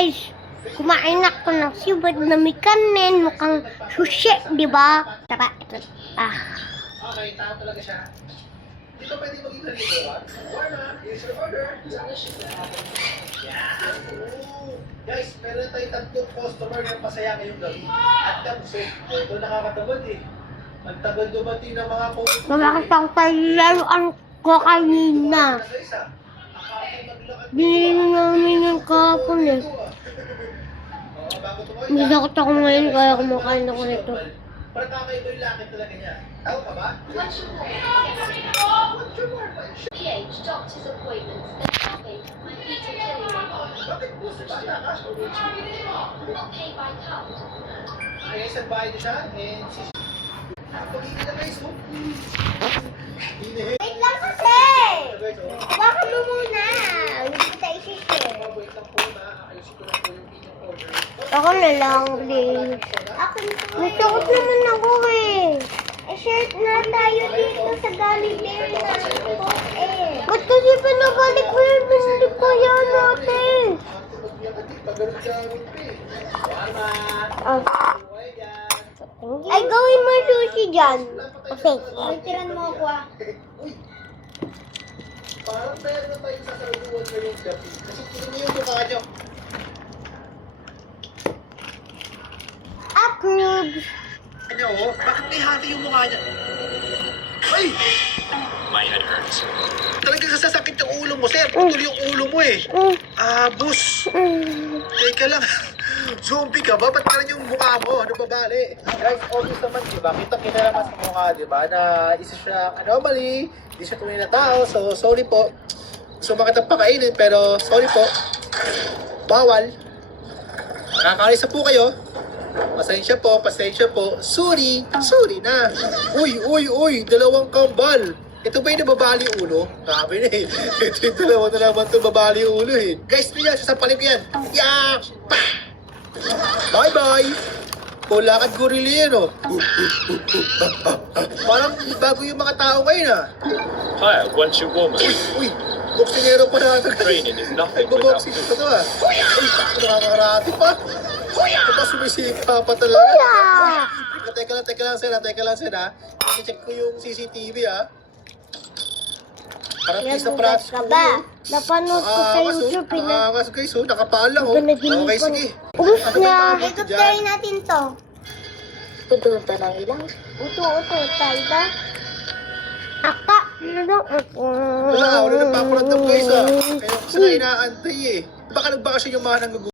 guys, kumain ako ng sibad na may kanin, mukhang sushi, di ba? Tara, ito. Okay, tao talaga siya. Di ba pwede maging naliliwan? Warna, here's your order. Yan. Guys, meron tayong tatlong customer na pasaya ngayong gabi. At kabusog. Ito nakakatabad eh. Magtagal dumating ng mga phone. Bakit ako laruan ko kanina? Binili namin yung kapon eh. Masakot ako ngayon kaya kumakain ako nito. Parang kakaiba yung lakit talaga niya. Tao ka ba? What's your name? PH, doctor's appointments. They're coming. My feet are killing me. Bakit po sa bata ka? Not pay by card. Ay, isang bahay na siya. And si... Pag-ibig na guys, oh. Wait lang kasi! Baka mo muna. Hindi kita isi-share. Wait lang po na. Ayusin ko lang po yung inyong order. Ako na lang, please. Nasakot naman ako eh. Shirt na tayo dito sa Galileo na po eh. Ba't kasi pinabalik ko yung binili ko yan natin? Pag-ganun siya rin pa eh. Ay, gawin mo sushi dyan. Okay. Tiran mo ako ah. Uy! Parang meron na tayong sasalubuan ngayong gabi. Kasi tingnan niyo yung mukha niyo. Approved. Ano oh? Bakit may hati yung mukha niya? Ay! My head hurts. Talagang sasakit yung ulo mo, sir. Putol yung ulo mo eh. Boss. Teka lang. Zombie ka ba? Ba't ka yung mukha mo? Ano ba bali? Guys, obvious naman, di ba? Kita naman sa mukha, di ba? Na isa siya anomaly. Hindi siya tunay na tao. So, sorry po. Gusto makita pakainin, pero sorry po. Bawal. Nakakalis po kayo. Pasensya po. Sorry na. Uy, dalawang kambal. Ito ba yung nababali yung ulo? Sabi na eh. Ito yung dalawa na naman ito babali yung ulo eh. Guys, ito yan. Sasampalin ko yan. Yak! Bye-bye! Lakad gorilla yan oh. Parang bago yung mga tao ngayon ah. Hi, once you woman. Uy! Boksinero pa na. Training is nothing without Nagbo-boxing pa to ah. Uy! Nakakarati pa. Ito pa sumisipa pa talaga. Teka lang sir ha. I-check ko yung CCTV ha. Para Yan, sa bugas prats ka ba? Napanood ko sa YouTube eh. Guys, nakapaan lang oh. Okay, sige. Ubus Ano ba na. yung Ito dyan? try natin to. Tutunta ng ilang. Uto, tayo ba? Aka, Wala nagpapalat ng guys ah. Kaya kasi na inaantay eh. Baka nagbakasyon yung mga nanggugulo.